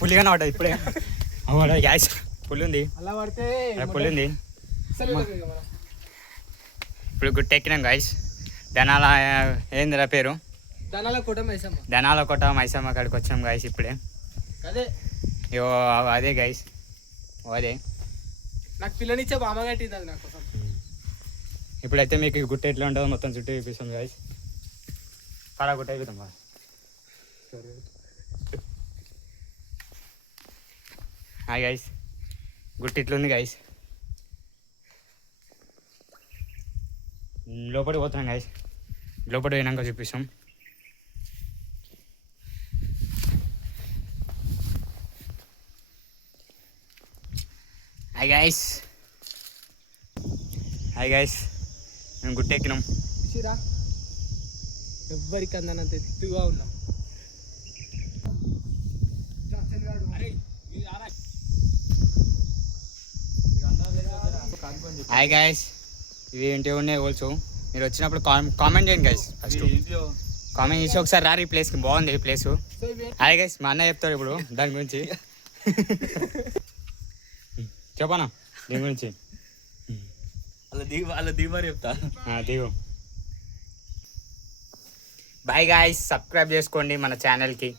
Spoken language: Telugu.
పులిగానే పడ్డది ఇప్పుడే. అవునా గ్యాస్ పులి ఉంది, అలా పడితే పులి ఉంది. ఇప్పుడు గుట్టెక్కినాం గాయస్. ధనాల ఏందిరా పేరు, ధనాల కోట మైసమ్మ. ధనాల కోట మైసమ్మ కాడికి వచ్చాం గాయస్ ఇప్పుడే. అదే ఇగో అదే గాయస్, అదే నాకు పిల్లనిచ్చే బామ్మ కట్టింది అది నా కోసం. ఇప్పుడైతే మీకు గుట్ట ఎట్లా ఉంటుందో మొత్తం చుట్టూ చూపిస్తాం గాయస్. పరా గుట్ట అయిపోతాం బా. హాయ్ గాయస్, గుట్ట ఇట్లుంది గాయస్. లోపలికి పోతున్నాం గాయస్, లోపలికి పోయినాక చూపిస్తాం. హాయ్ గాయస్, హాయ్ గాయస్, మేము గుట్టెక్కినాం. చూసిరా ఎవ్వరికి అందనంత ఎత్తుగా ఉన్నాం. హాయ్ గాయస్, ఇవి ఏంటి ఉన్నాయి ఆల్సో. మీరు వచ్చినప్పుడు కామెంట్ చేయండి గాయస్. ఫస్ట్ కామెంట్ చేసి ఒకసారి రారు ఈ ప్లేస్కి, బాగుంది ఈ ప్లేసు. హాయ్ గాయస్, మా అన్న చెప్తాడు ఇప్పుడు దాని గురించి. చెప్పనా దీని గురించి? అలా దిగమని చెప్తా. దిగు. బాయ్ గాయస్, సబ్స్క్రైబ్ చేసుకోండి మన ఛానల్కి.